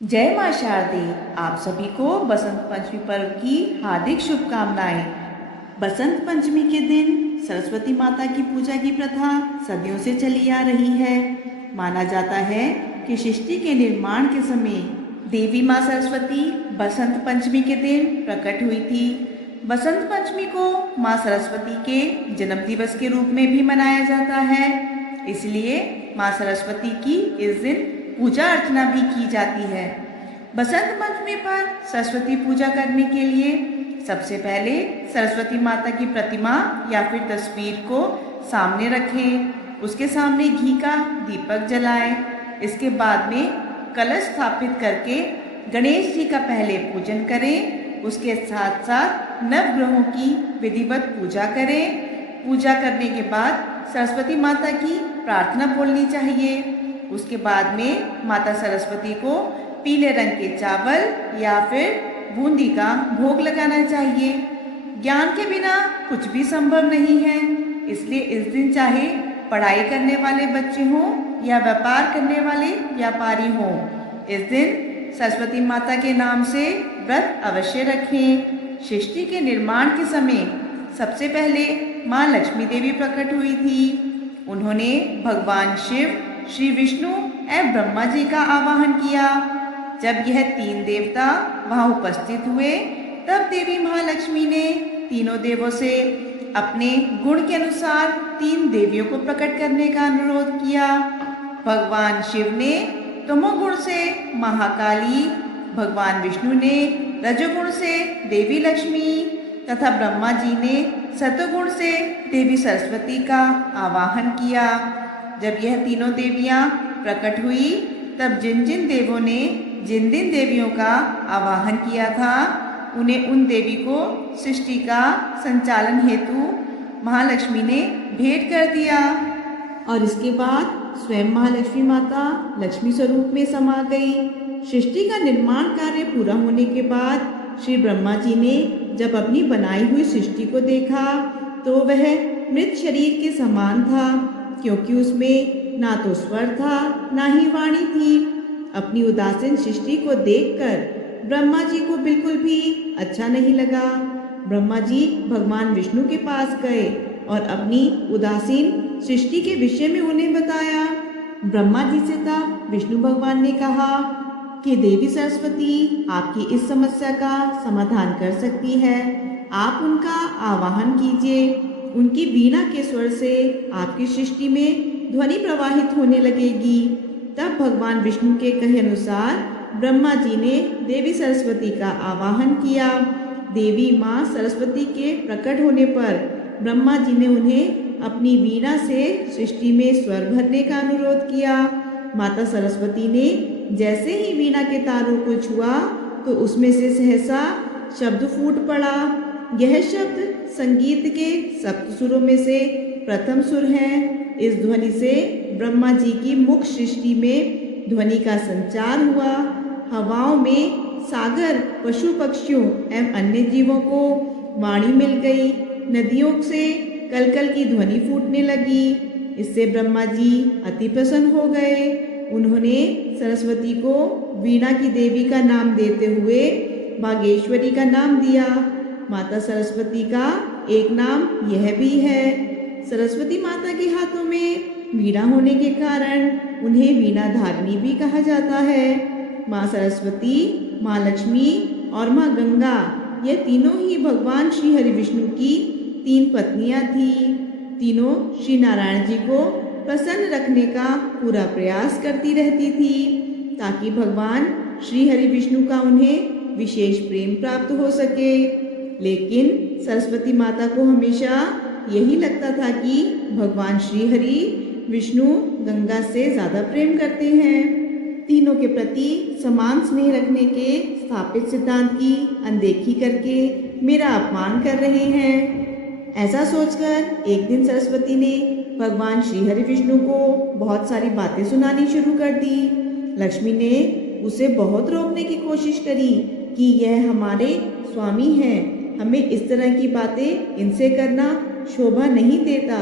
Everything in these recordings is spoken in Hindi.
जय मां शारदे। आप सभी को बसंत पंचमी पर्व की हार्दिक शुभकामनाएं। बसंत पंचमी के दिन सरस्वती माता की पूजा की प्रथा सदियों से चली आ रही है। माना जाता है कि सृष्टि के निर्माण के समय देवी मां सरस्वती बसंत पंचमी के दिन प्रकट हुई थी। बसंत पंचमी को मां सरस्वती के जन्म दिवस के रूप में भी मनाया जाता है, इसलिए मां सरस्वती की इस दिन पूजा अर्चना भी की जाती है। बसंत पंचमी पर सरस्वती पूजा करने के लिए सबसे पहले सरस्वती माता की प्रतिमा या फिर तस्वीर को सामने रखें। उसके सामने घी का दीपक जलाएं। इसके बाद में कलश स्थापित करके गणेश जी का पहले पूजन करें। उसके साथ साथ नवग्रहों की विधिवत पूजा करें। पूजा करने के बाद सरस्वती माता की प्रार्थना बोलनी चाहिए। उसके बाद में माता सरस्वती को पीले रंग के चावल या फिर बूंदी का भोग लगाना चाहिए। ज्ञान के बिना कुछ भी संभव नहीं है, इसलिए इस दिन चाहे पढ़ाई करने वाले बच्चे हों या व्यापार करने वाले व्यापारी हों, इस दिन सरस्वती माता के नाम से व्रत अवश्य रखें। सृष्टि के निर्माण के समय सबसे पहले माँ लक्ष्मी देवी प्रकट हुई थी। उन्होंने भगवान शिव, श्री विष्णु एवं ब्रह्मा जी का आवाहन किया। जब यह तीन देवता वहां उपस्थित हुए, तब देवी महालक्ष्मी ने तीनों देवों से अपने गुण के अनुसार तीन देवियों को प्रकट करने का अनुरोध किया। भगवान शिव ने तमोगुण से महाकाली, भगवान विष्णु ने रजोगुण से देवी लक्ष्मी तथा ब्रह्मा जी ने सतोगुण से देवी सरस्वती का आवाहन किया। जब यह तीनों देवियां प्रकट हुई, तब जिन जिन देवों ने जिन जिन देवियों का आवाहन किया था, उन्हें उन देवी को सृष्टि का संचालन हेतु महालक्ष्मी ने भेंट कर दिया। और इसके बाद स्वयं महालक्ष्मी माता लक्ष्मी स्वरूप में समा गई। सृष्टि का निर्माण कार्य पूरा होने के बाद श्री ब्रह्मा जी ने जब अपनी बनाई हुई सृष्टि को देखा, तो वह मृत शरीर के समान था, क्योंकि उसमें ना तो स्वर था ना ही वाणी थी। अपनी उदासीन सृष्टि को देखकर ब्रह्मा जी को बिल्कुल भी अच्छा नहीं लगा। ब्रह्मा जी भगवान विष्णु के पास गए और अपनी उदासीन सृष्टि के विषय में उन्हें बताया। ब्रह्मा जी से तब विष्णु भगवान ने कहा कि देवी सरस्वती आपकी इस समस्या का समाधान कर सकती है। आप उनका आवाहन कीजिए। उनकी वीणा के स्वर से आपकी सृष्टि में ध्वनि प्रवाहित होने लगेगी। तब भगवान विष्णु के कहे अनुसार ब्रह्मा जी ने देवी सरस्वती का आवाहन किया। देवी माँ सरस्वती के प्रकट होने पर ब्रह्मा जी ने उन्हें अपनी वीणा से सृष्टि में स्वर भरने का अनुरोध किया। माता सरस्वती ने जैसे ही वीणा के तारों को छुआ, तो उसमें से सहसा शब्द फूट पड़ा। यह शब्द संगीत के सप्त सुरों में से प्रथम सुर है। इस ध्वनि से ब्रह्मा जी की मुख सृष्टि में ध्वनि का संचार हुआ। हवाओं में सागर, पशु पक्षियों एवं अन्य जीवों को वाणी मिल गई। नदियों से कलकल की ध्वनि फूटने लगी। इससे ब्रह्मा जी अति प्रसन्न हो गए। उन्होंने सरस्वती को वीणा की देवी का नाम देते हुए बागेश्वरी का नाम दिया। माता सरस्वती का एक नाम यह भी है। सरस्वती माता के हाथों में वीणा होने के कारण उन्हें वीणा धारिणी भी कहा जाता है। माँ सरस्वती, माँ लक्ष्मी और माँ गंगा, यह तीनों ही भगवान श्री हरि विष्णु की तीन पत्नियां थी। तीनों श्री नारायण जी को प्रसन्न रखने का पूरा प्रयास करती रहती थी, ताकि भगवान श्री हरि विष्णु का उन्हें विशेष प्रेम प्राप्त हो सके। लेकिन सरस्वती माता को हमेशा यही लगता था कि भगवान श्री हरि विष्णु गंगा से ज़्यादा प्रेम करते हैं। तीनों के प्रति समान स्नेह रखने के स्थापित सिद्धांत की अनदेखी करके मेरा अपमान कर रहे हैं। ऐसा सोचकर एक दिन सरस्वती ने भगवान श्री हरि विष्णु को बहुत सारी बातें सुनानी शुरू कर दी। लक्ष्मी ने उसे बहुत रोकने की कोशिश करी कि यह हमारे स्वामी हैं, हमें इस तरह की बातें इनसे करना शोभा नहीं देता।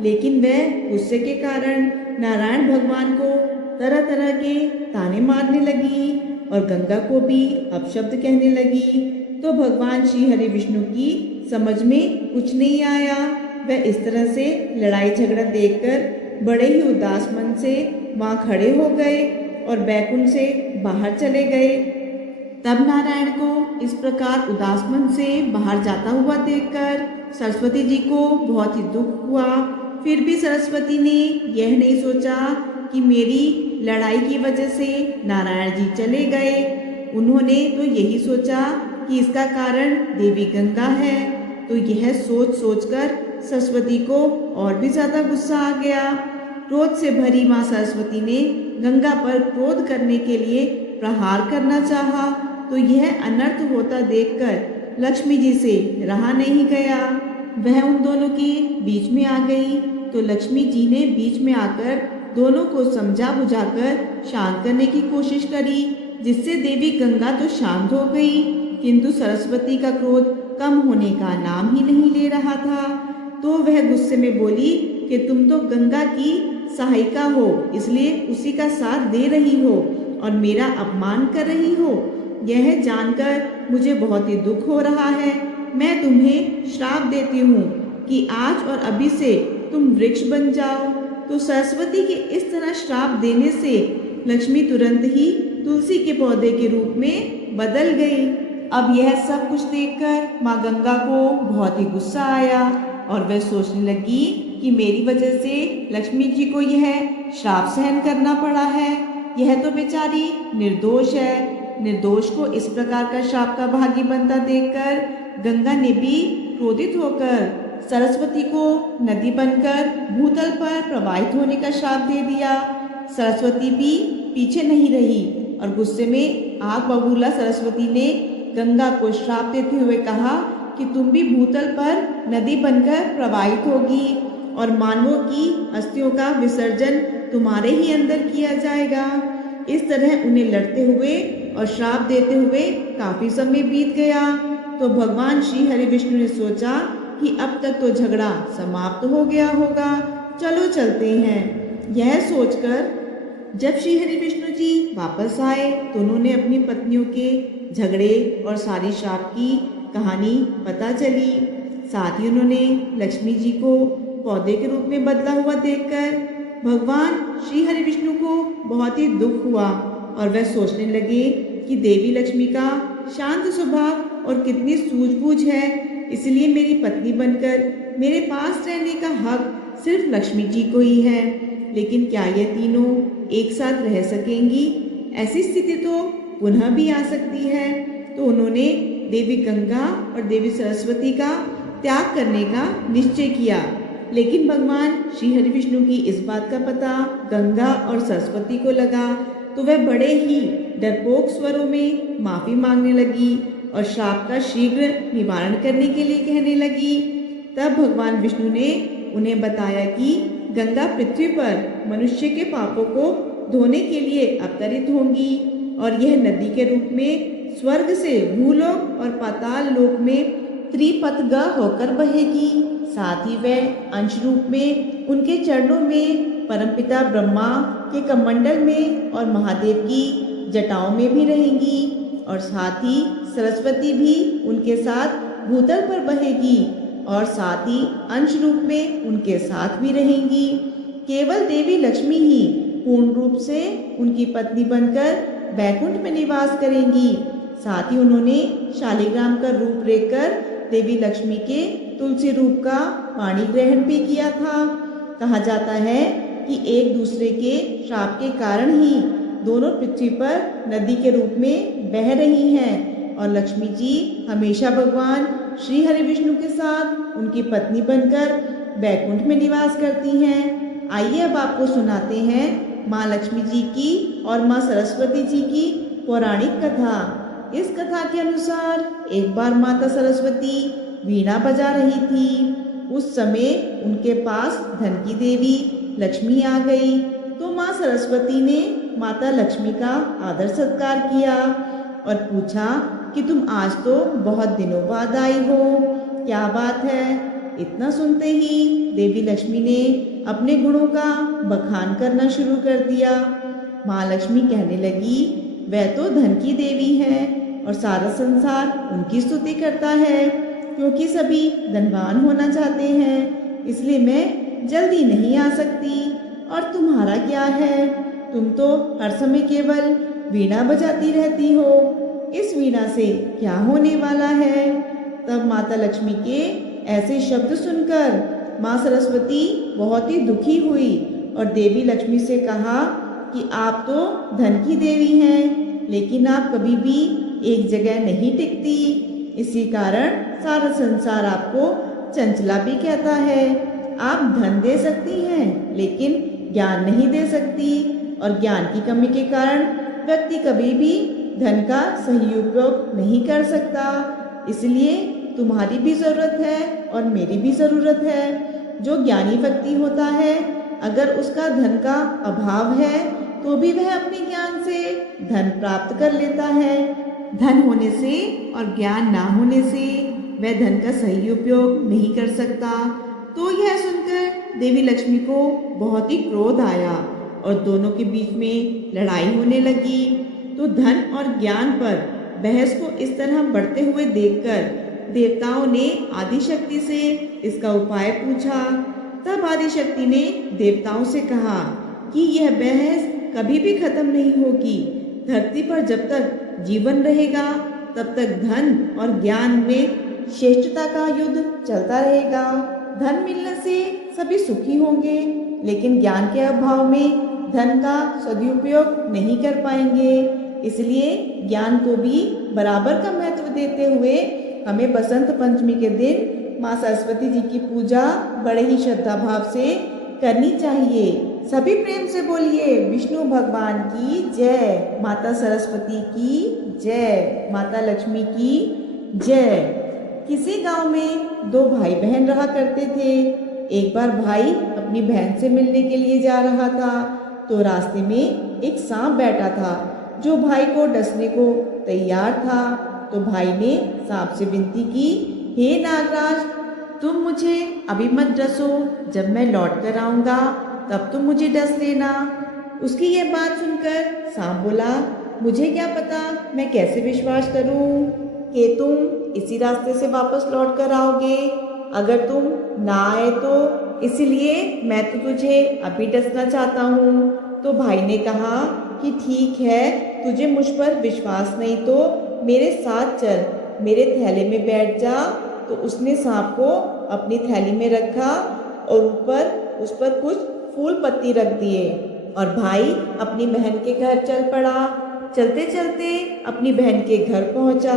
लेकिन वह गुस्से के कारण नारायण भगवान को तरह तरह के ताने मारने लगी और गंगा को भी अपशब्द कहने लगी। तो भगवान श्री हरि विष्णु की समझ में कुछ नहीं आया। वह इस तरह से लड़ाई झगड़ा देखकर बड़े ही उदास मन से वहां खड़े हो गए और बैकुंठ से बाहर चले गए। तब नारायण को इस प्रकार उदास मन से बाहर जाता हुआ देखकर सरस्वती जी को बहुत ही दुख हुआ। फिर भी सरस्वती ने यह नहीं सोचा कि मेरी लड़ाई की वजह से नारायण जी चले गए। उन्होंने तो यही सोचा कि इसका कारण देवी गंगा है। तो यह सोच सोचकर सरस्वती को और भी ज्यादा गुस्सा आ गया। क्रोध से भरी माँ सरस्वती ने गंगा पर क्रोध करने के लिए प्रहार करना चाहा। तो यह अनर्थ होता देखकर लक्ष्मी जी से रहा नहीं गया। वह उन दोनों के बीच में आ गई। तो लक्ष्मी जी ने बीच में आकर दोनों को समझा बुझाकर शांत करने की कोशिश करी, जिससे देवी गंगा तो शांत हो गई, किंतु सरस्वती का क्रोध कम होने का नाम ही नहीं ले रहा था। तो वह गुस्से में बोली कि तुम तो गंगा की सहायिका हो, इसलिए उसी का साथ दे रही हो और मेरा अपमान कर रही हो। यह जानकर मुझे बहुत ही दुख हो रहा है। मैं तुम्हें श्राप देती हूँ कि आज और अभी से तुम वृक्ष बन जाओ। तो सरस्वती के इस तरह श्राप देने से लक्ष्मी तुरंत ही तुलसी के पौधे के रूप में बदल गई। अब यह सब कुछ देखकर माँ गंगा को बहुत ही गुस्सा आया और वह सोचने लगी कि मेरी वजह से लक्ष्मी जी को यह श्राप सहन करना पड़ा है। यह तो बेचारी निर्दोष है। निर्दोष को इस प्रकार का श्राप का भागी बनता देखकर गंगा ने भी क्रोधित होकर सरस्वती को नदी बनकर भूतल पर प्रवाहित होने का श्राप दे दिया। सरस्वती भी पीछे नहीं रही और गुस्से में आग बबूला सरस्वती ने गंगा को श्राप देते हुए कहा कि तुम भी भूतल पर नदी बनकर प्रवाहित होगी और मानवों की अस्थियों का विसर्जन तुम्हारे ही अंदर किया जाएगा। इस तरह उन्हें लड़ते हुए और श्राप देते हुए काफी समय बीत गया। तो भगवान श्री हरि विष्णु ने सोचा कि अब तक तो झगड़ा समाप्त हो गया होगा, चलो चलते हैं। यह सोचकर जब श्री हरि विष्णु जी वापस आए तो उन्होंने अपनी पत्नियों के झगड़े और सारी श्राप की कहानी पता चली। साथ ही उन्होंने लक्ष्मी जी को पौधे के रूप में बदला हुआ देखकर भगवान श्री हरि विष्णु को बहुत ही दुख हुआ और वह सोचने लगे कि देवी लक्ष्मी का शांत स्वभाव और कितनी सूझबूझ है, इसलिए मेरी पत्नी बनकर मेरे पास रहने का हक सिर्फ लक्ष्मी जी को ही है। लेकिन क्या ये तीनों एक साथ रह सकेंगी? ऐसी स्थिति तो पुनः भी आ सकती है। तो उन्होंने देवी गंगा और देवी सरस्वती का त्याग करने का निश्चय किया। लेकिन भगवान श्री हरि विष्णु की इस बात का पता गंगा और सरस्वती को लगा तो वह बड़े ही डरपोक स्वरों में माफी मांगने लगी और श्राप का शीघ्र निवारण करने के लिए कहने लगी। तब भगवान विष्णु ने उन्हें बताया कि गंगा पृथ्वी पर मनुष्य के पापों को धोने के लिए अवतरित होंगी और यह नदी के रूप में स्वर्ग से भूलोक और पाताल लोक में त्रिपथग होकर बहेगी। साथ ही वह अंश रूप में उनके चरणों में परमपिता ब्रह्मा के कमंडल में और महादेव की जटाओं में भी रहेंगी और साथ ही सरस्वती भी उनके साथ भूतल पर बहेगी और साथ ही अंश रूप में उनके साथ भी रहेंगी। केवल देवी लक्ष्मी ही पूर्ण रूप से उनकी पत्नी बनकर बैकुंठ में निवास करेंगी। साथ ही उन्होंने शालिग्राम का रूप लेकर देवी लक्ष्मी के तुलसी रूप का पाणी ग्रहण भी किया था। कहा जाता है कि एक दूसरे के श्राप के कारण ही दोनों पृथ्वी पर नदी के रूप में बह रही हैं और लक्ष्मी जी हमेशा भगवान श्री हरि विष्णु के साथ उनकी पत्नी बनकर बैकुंठ में निवास करती हैं। आइए अब आपको सुनाते हैं माँ लक्ष्मी जी की और माँ सरस्वती जी की पौराणिक कथा। इस कथा के अनुसार एक बार माता सरस्वती वीणा बजा रही थी। उस समय उनके पास धन की देवी लक्ष्मी आ गई। तो माँ सरस्वती ने माता लक्ष्मी का आदर सत्कार किया और पूछा कि तुम आज तो बहुत दिनों बाद आई हो, क्या बात है? इतना सुनते ही देवी लक्ष्मी ने अपने गुणों का बखान करना शुरू कर दिया। माँ लक्ष्मी कहने लगी, वह तो धन की देवी है और सारा संसार उनकी स्तुति करता है, क्योंकि सभी धनवान होना चाहते हैं, इसलिए मैं जल्दी नहीं आ सकती। और तुम्हारा क्या है, तुम तो हर समय केवल वीणा बजाती रहती हो, इस वीणा से क्या होने वाला है। तब माता लक्ष्मी के ऐसे शब्द सुनकर माँ सरस्वती बहुत ही दुखी हुई और देवी लक्ष्मी से कहा कि आप तो धन की देवी हैं, लेकिन आप कभी भी एक जगह नहीं टिकती, इसी कारण सारा संसार आपको चंचला भी कहता है। आप धन दे सकती हैं, लेकिन ज्ञान नहीं दे सकती, और ज्ञान की कमी के कारण व्यक्ति कभी भी धन का सही उपयोग नहीं कर सकता। इसलिए तुम्हारी भी ज़रूरत है और मेरी भी ज़रूरत है। जो ज्ञानी व्यक्ति होता है, अगर उसका धन का अभाव है तो भी वह अपने ज्ञान से धन प्राप्त कर लेता है। धन होने से और ज्ञान ना होने से वह धन का सही उपयोग नहीं कर सकता। तो यह सुनकर देवी लक्ष्मी को बहुत ही क्रोध आया और दोनों के बीच में लड़ाई होने लगी। तो धन और ज्ञान पर बहस को इस तरह बढ़ते हुए देखकर देवताओं ने आदिशक्ति से इसका उपाय पूछा। तब आदिशक्ति ने देवताओं से कहा कि यह बहस कभी भी खत्म नहीं होगी। धरती पर जब तक जीवन रहेगा तब तक धन और ज्ञान में श्रेष्ठता का युद्ध चलता रहेगा। धन मिलने से सभी सुखी होंगे, लेकिन ज्ञान के अभाव में धन का सदुपयोग नहीं कर पाएंगे। इसलिए ज्ञान को भी बराबर का महत्व देते हुए हमें बसंत पंचमी के दिन माँ सरस्वती जी की पूजा बड़े ही श्रद्धा भाव से करनी चाहिए। सभी प्रेम से बोलिए विष्णु भगवान की जय, माता सरस्वती की जय, माता लक्ष्मी की जय। किसी गांव में दो भाई बहन रहा करते थे। एक बार भाई अपनी बहन से मिलने के लिए जा रहा था, तो रास्ते में एक सांप बैठा था जो भाई को डसने को तैयार था। तो भाई ने सांप से विनती की, हे नागराज, तुम मुझे अभी मत डसो, जब मैं लौट कर आऊँगा तब तुम मुझे डस लेना। उसकी यह बात सुनकर सांप बोला, मुझे क्या पता, मैं कैसे विश्वास करूं कि तुम इसी रास्ते से वापस लौट कर आओगे। अगर तुम ना आए तो इसलिए मैं तो तुझे अभी डसना चाहता हूँ। तो भाई ने कहा कि ठीक है, तुझे मुझ पर विश्वास नहीं तो मेरे साथ चल, मेरे थैले में बैठ जा। तो उसने सांप को अपनी थैली में रखा और उस पर कुछ फूल पत्ती रख दिए और भाई अपनी बहन के घर चल पड़ा। चलते चलते अपनी बहन के घर पहुंचा।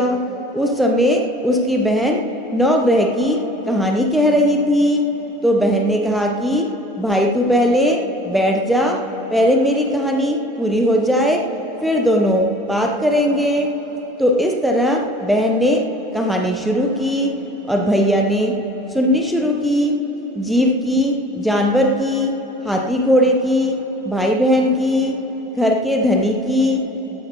उस समय उसकी बहन नवग्रह की कहानी कह रही थी। तो बहन ने कहा कि भाई तू पहले बैठ जा, पहले मेरी कहानी पूरी हो जाए, फिर दोनों बात करेंगे। तो इस तरह बहन ने कहानी शुरू की और भैया ने सुननी शुरू की। जीव की, जानवर की, हाथी घोड़े की, भाई बहन की, घर के धनी की,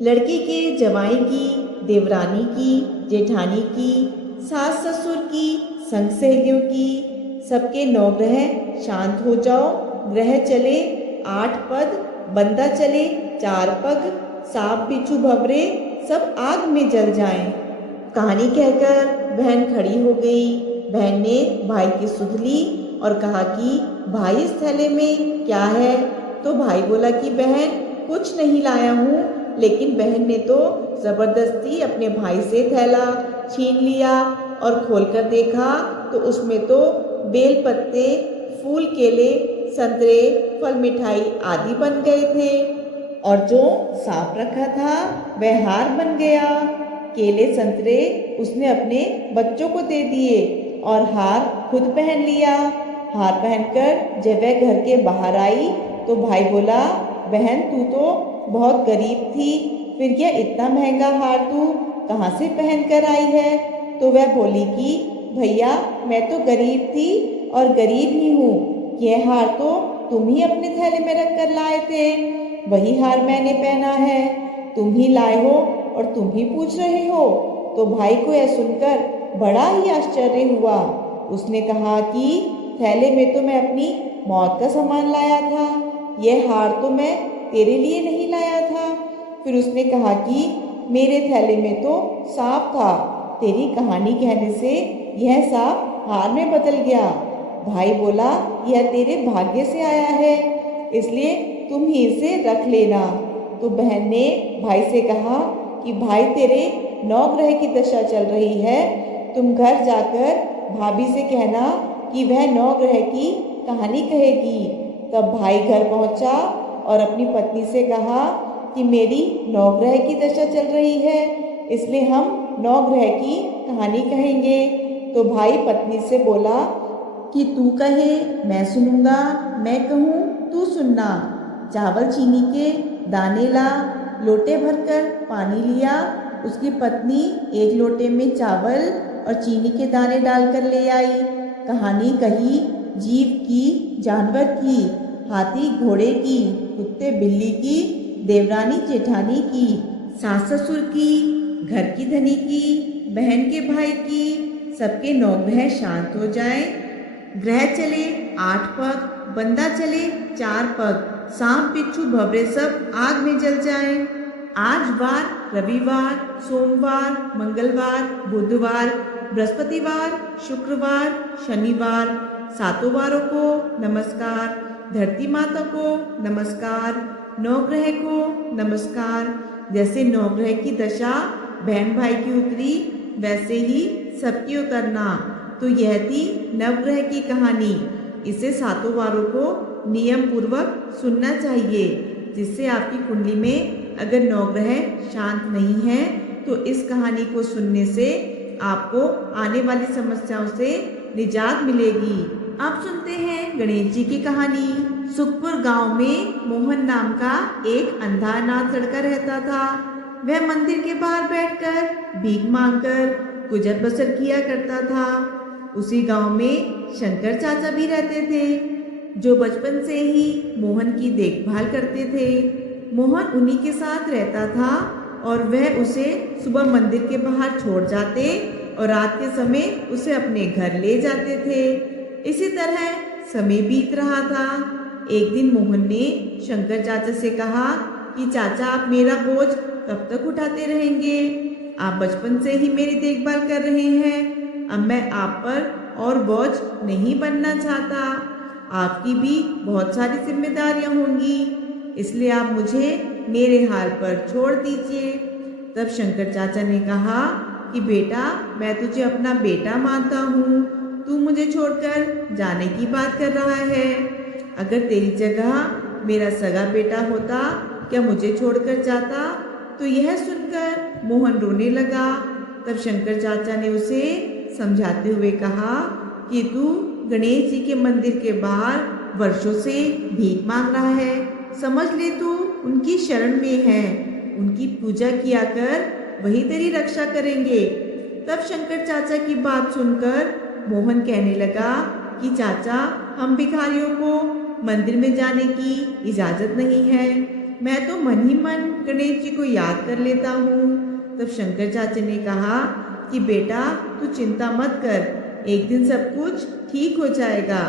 लड़की के जवाई की, देवरानी की, जेठानी की, सास ससुर की, संग सहेलियों की, सबके 9 ग्रह शांत हो जाओ, ग्रह चले 8 पद, बंदा चले 4 पग, सांप बिच्छू भंवरे सब आग में जल जाएं। कहानी कहकर बहन खड़ी हो गई। बहन ने भाई की सुध ली और कहा कि भाई इस थैले में क्या है। तो भाई बोला कि बहन कुछ नहीं लाया हूँ, लेकिन बहन ने तो ज़बरदस्ती अपने भाई से थैला छीन लिया और खोलकर देखा तो उसमें तो बेल पत्ते, फूल, केले, संतरे, फल, मिठाई आदि बन गए थे और जो सांप रखा था वह हार बन गया। केले, संतरे उसने अपने बच्चों को दे दिए और हार खुद पहन लिया। हार पहनकर जब वह घर के बाहर आई तो भाई बोला, बहन तू तो बहुत गरीब थी, फिर यह इतना महंगा हार तू कहाँ से पहन कर आई है। तो वह बोली कि भैया मैं तो गरीब थी और गरीब ही हूँ, यह हार तो तुम ही अपने थैले में रख कर लाए थे, वही हार मैंने पहना है, तुम ही लाए हो और तुम ही पूछ रहे हो। तो भाई को यह सुनकर बड़ा ही आश्चर्य हुआ। उसने कहा कि थैले में तो मैं अपनी मौत का सामान लाया था, यह हार तो मैं तेरे लिए नहीं लाया था। फिर उसने कहा कि मेरे थैले में तो सांप था, तेरी कहानी कहने से यह सांप हार में बदल गया। भाई बोला, यह तेरे भाग्य से आया है, इसलिए तुम ही इसे रख लेना। तो बहन ने भाई से कहा कि भाई तेरे नवग्रह की दशा चल रही है, तुम घर जाकर भाभी से कहना कि वह नवग्रह की कहानी कहेगी। तब भाई घर पहुंचा और अपनी पत्नी से कहा कि मेरी नवग्रह की दशा चल रही है, इसलिए हम नवग्रह की कहानी कहेंगे। तो भाई पत्नी से बोला कि तू कहे मैं सुनूंगा, मैं कहूँ तू सुनना। चावल चीनी के दाने ला, लोटे भरकर पानी लिया। उसकी पत्नी एक लोटे में चावल और चीनी के दाने डालकर ले आई। कहानी कही जीव की, जानवर की, हाथी घोड़े की, कुत्ते बिल्ली की, देवरानी जेठानी की, सास ससुर की, घर की धनी की, बहन के भाई की, सबके नवग्रह शांत हो जाएं। ग्रह चले 8 पग, बंदा चले 4 पग, सांप बिच्छू भवरे सब आग में जल जाएं। आज वार, रविवार, सोमवार, मंगलवार, बुधवार, बृहस्पतिवार, शुक्रवार, शनिवार, 7 वारों को नमस्कार, धरती माता को नमस्कार, नवग्रह को नमस्कार। जैसे नवग्रह की दशा बहन भाई की उतरी, वैसे ही सबकी उतरना। तो यह थी नवग्रह की कहानी। इसे 7 वारों को नियम पूर्वक सुनना चाहिए, जिससे आपकी कुंडली में अगर नवग्रह शांत नहीं है तो इस कहानी को सुनने से आपको आने वाली समस्याओं से निजात मिलेगी। अब सुनते हैं गणेश जी की कहानी। सुखपुर गांव में मोहन नाम का एक अंधा अनाथ लड़का रहता था। वह मंदिर के बाहर बैठकर भीख मांगकर गुजर बसर किया करता था। उसी गांव में शंकर चाचा भी रहते थे, जो बचपन से ही मोहन की देखभाल करते थे। मोहन उन्हीं के साथ रहता था और वह उसे सुबह मंदिर के बाहर छोड़ जाते और रात के समय उसे अपने घर ले जाते थे। इसी तरह समय बीत रहा था। एक दिन मोहन ने शंकर चाचा से कहा कि चाचा, आप मेरा बोझ कब तक उठाते रहेंगे? आप बचपन से ही मेरी देखभाल कर रहे हैं, अब मैं आप पर और बोझ नहीं बनना चाहता। आपकी भी बहुत सारी जिम्मेदारियां होंगी, इसलिए आप मुझे मेरे हाल पर छोड़ दीजिए। तब शंकर चाचा ने कहा कि बेटा, मैं तुझे अपना बेटा मानता हूँ, तू मुझे छोड़कर जाने की बात कर रहा है। अगर तेरी जगह मेरा सगा बेटा होता, क्या मुझे छोड़कर जाता? तो यह सुनकर मोहन रोने लगा। तब शंकर चाचा ने उसे समझाते हुए कहा कि तू गणेश जी के मंदिर के बाहर वर्षों से भीख मांग रहा है, समझ ले तू उनकी शरण में है, उनकी पूजा किया कर, वही तेरी रक्षा करेंगे। तब शंकर चाचा की बात सुनकर मोहन कहने लगा कि चाचा, हम भिखारियों को मंदिर में जाने की इजाजत नहीं है, मैं तो मन ही मन गणेश जी को याद कर लेता हूँ। तब शंकर चाचा ने कहा कि बेटा, तू चिंता मत कर, एक दिन सब कुछ ठीक हो जाएगा।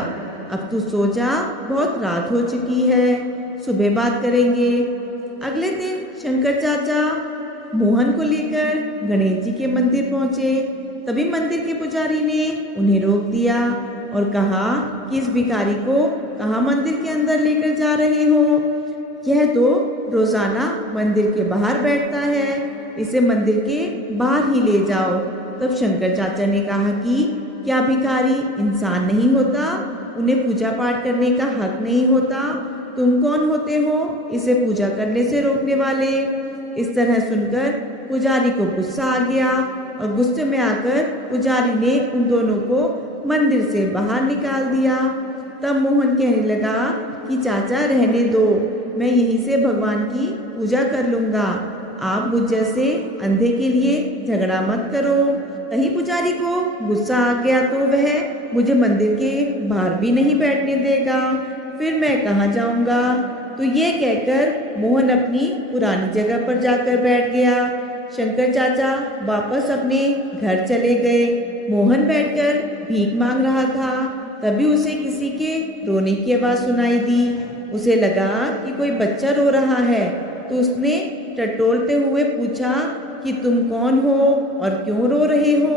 अब तू सो जा, बहुत रात हो चुकी है, सुबह बात करेंगे। अगले दिन शंकर चाचा मोहन को लेकर गणेश जी के मंदिर पहुंचे। तभी मंदिर के पुजारी ने उन्हें रोक दिया और कहा कि इस भिखारी को कहाँ मंदिर के अंदर लेकर जा रहे हो? यह तो रोजाना मंदिर के बाहर बैठता है, इसे मंदिर के बाहर ही ले जाओ। तब शंकर चाचा ने कहा कि क्या भिखारी इंसान नहीं होता? उन्हें पूजा पाठ करने का हक नहीं होता? तुम कौन होते हो इसे पूजा करने से रोकने वाले? इस तरह सुनकर पुजारी को गुस्सा आ गया और गुस्से में आकर पुजारी ने उन दोनों को मंदिर से बाहर निकाल दिया। तब मोहन कहने लगा कि चाचा, रहने दो, मैं यहीं से भगवान की पूजा कर लूँगा, आप मुझ जैसे अंधे के लिए झगड़ा मत करो। कहीं पुजारी को गुस्सा आ गया तो वह मुझे मंदिर के बाहर भी नहीं बैठने देगा, फिर मैं कहाँ जाऊँगा? तो ये कहकर मोहन अपनी पुरानी जगह पर जाकर बैठ गया। शंकर चाचा वापस अपने घर चले गए। मोहन बैठकर भीख मांग रहा था, तभी उसे किसी के रोने की आवाज़ सुनाई दी। उसे लगा कि कोई बच्चा रो रहा है, तो उसने टटोलते हुए पूछा कि तुम कौन हो और क्यों रो रहे हो।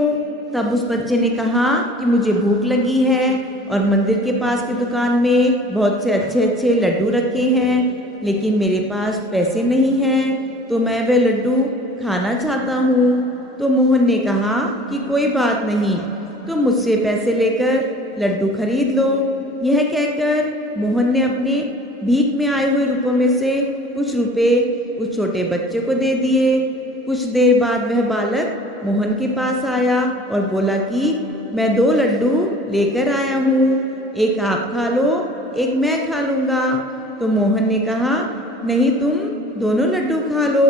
तब उस बच्चे ने कहा कि मुझे भूख लगी है और मंदिर के पास की दुकान में बहुत से अच्छे अच्छे लड्डू रखे हैं, लेकिन मेरे पास पैसे नहीं हैं, तो मैं वह लड्डू खाना चाहता हूँ। तो मोहन ने कहा कि कोई बात नहीं, तुम मुझसे पैसे लेकर लड्डू खरीद लो। यह कहकर मोहन ने अपने भीख में आए हुए रुपयों में से कुछ रुपए उस छोटे बच्चे को दे दिए। कुछ देर बाद वह बालक मोहन के पास आया और बोला कि मैं 2 लड्डू लेकर आया हूँ, एक आप खा लो, एक मैं खा लूँगा। तो मोहन ने कहा नहीं, तुम दोनों लड्डू खा लो।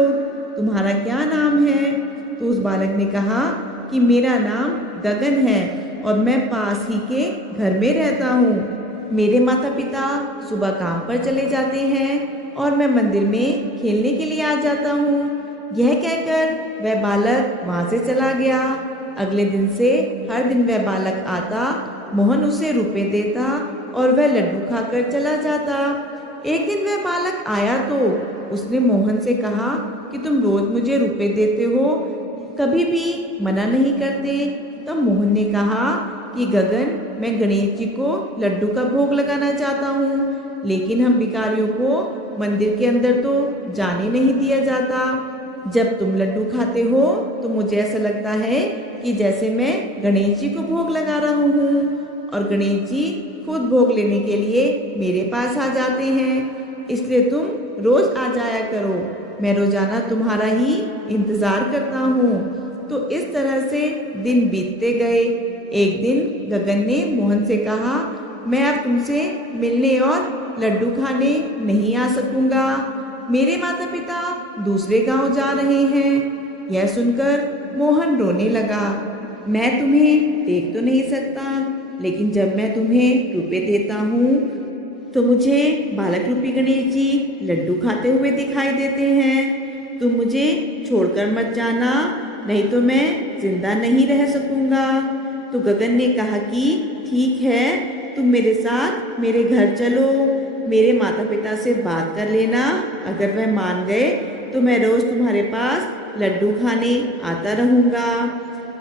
तुम्हारा क्या नाम है? तो उस बालक ने कहा कि मेरा नाम गगन है और मैं पास ही के घर में रहता हूँ। मेरे माता पिता सुबह काम पर चले जाते हैं और मैं मंदिर में खेलने के लिए आ जाता हूँ। यह कहकर वह बालक वहाँ से चला गया। अगले दिन से हर दिन वह बालक आता, मोहन उसे रुपए देता और वह लड्डू खाकर चला जाता। एक दिन वह बालक आया तो उसने मोहन से कहा कि तुम रोज मुझे रुपए देते हो, कभी भी मना नहीं करते। तब मोहन ने कहा कि गगन, मैं गणेश जी को लड्डू का भोग लगाना चाहता हूँ, लेकिन हम भिखारियों को मंदिर के अंदर तो जाने नहीं दिया जाता। जब तुम लड्डू खाते हो तो मुझे ऐसा लगता है कि जैसे मैं गणेश जी को भोग लगा रहा हूँ, और गणेश जी खुद भोग लेने के लिए मेरे पास आ जाते हैं, इसलिए तुम रोज आ जाया करो, मैं रोजाना तुम्हारा ही इंतजार करता हूँ। तो इस तरह से दिन बीतते गए। एक दिन गगन ने मोहन से कहा, मैं अब तुमसे मिलने और लड्डू खाने नहीं आ सकूंगा, मेरे माता पिता दूसरे गांव जा रहे हैं। यह सुनकर मोहन रोने लगा। मैं तुम्हें देख तो नहीं सकता, लेकिन जब मैं तुम्हें रुपए देता हूँ तो मुझे बालक रूपी गणेश जी लड्डू खाते हुए दिखाई देते हैं। तुम मुझे छोड़कर मत जाना, नहीं तो मैं जिंदा नहीं रह सकूंगा। तो गगन ने कहा कि ठीक है, तुम मेरे साथ मेरे घर चलो, मेरे माता पिता से बात कर लेना, अगर वह मान गए तो मैं रोज तुम्हारे पास लड्डू खाने आता रहूँगा।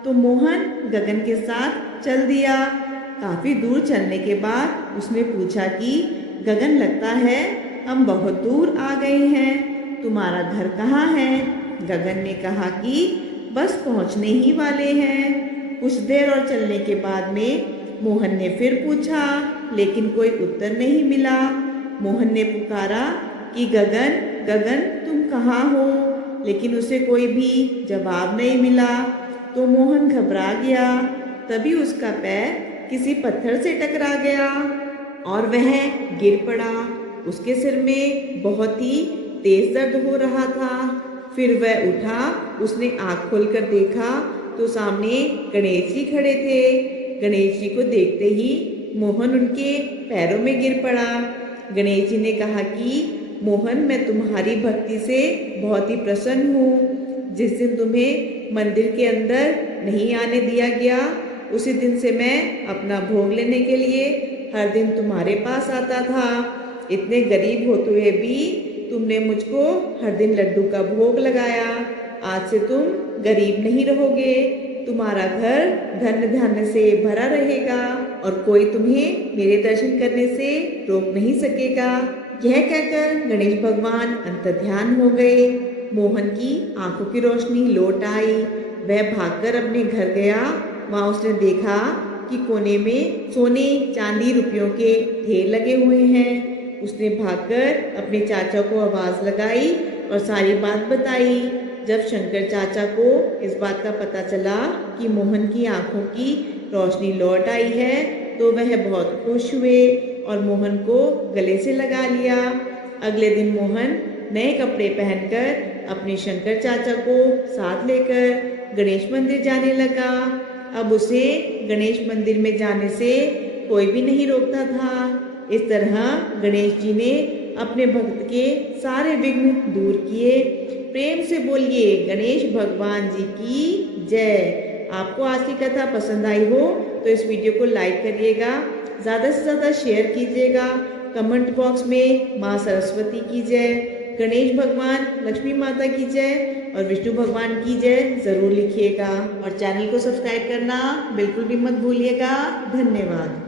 तो मोहन गगन के साथ चल दिया। काफ़ी दूर चलने के बाद उसने पूछा कि गगन, लगता है हम बहुत दूर आ गए हैं, तुम्हारा घर कहाँ है? गगन ने कहा कि बस पहुँचने ही वाले हैं। कुछ देर और चलने के बाद में मोहन ने फिर पूछा, लेकिन कोई उत्तर नहीं मिला। मोहन ने पुकारा कि गगन, गगन तुम कहाँ हो? लेकिन उसे कोई भी जवाब नहीं मिला। तो मोहन घबरा गया। तभी उसका पैर किसी पत्थर से टकरा गया और वह गिर पड़ा। उसके सिर में बहुत ही तेज दर्द हो रहा था। फिर वह उठा, उसने आँख खोलकर देखा तो सामने गणेश जी खड़े थे। गणेश जी को देखते ही मोहन उनके पैरों में गिर पड़ा। गणेश जी ने कहा कि मोहन, मैं तुम्हारी भक्ति से बहुत ही प्रसन्न हूँ। जिस दिन तुम्हें मंदिर के अंदर नहीं आने दिया गया, उसी दिन से मैं अपना भोग लेने के लिए हर दिन तुम्हारे पास आता था। इतने गरीब होते हुए भी तुमने मुझको हर दिन लड्डू का भोग लगाया। आज से तुम गरीब नहीं रहोगे, तुम्हारा घर धन धान्य से भरा रहेगा और कोई तुम्हें मेरे दर्शन करने से रोक नहीं सकेगा। यह कहकर गणेश भगवान अंतर्ध्यान हो गए। मोहन की आंखों की रोशनी लौट आई। वह भागकर अपने घर गया। वहाँ उसने देखा कि कोने में सोने चांदी रुपयों के ढेर लगे हुए हैं। उसने भागकर अपने चाचा को आवाज़ लगाई और सारी बात बताई। जब शंकर चाचा को इस बात का पता चला कि मोहन की आंखों की रोशनी लौट आई है, तो वह बहुत खुश हुए और मोहन को गले से लगा लिया। अगले दिन मोहन नए कपड़े पहनकर अपने शंकर चाचा को साथ लेकर गणेश मंदिर जाने लगा। अब उसे गणेश मंदिर में जाने से कोई भी नहीं रोकता था। इस तरह गणेश जी ने अपने भक्त के सारे विघ्न दूर किए। प्रेम से बोलिए गणेश भगवान जी की जय। आपको आज की कथा पसंद आई हो तो इस वीडियो को लाइक करिएगा, ज़्यादा से ज़्यादा शेयर कीजिएगा। कमेंट बॉक्स में माँ सरस्वती की जय, गणेश भगवान, लक्ष्मी माता की जय और विष्णु भगवान की जय ज़रूर लिखिएगा और चैनल को सब्सक्राइब करना बिल्कुल भी मत भूलिएगा। धन्यवाद।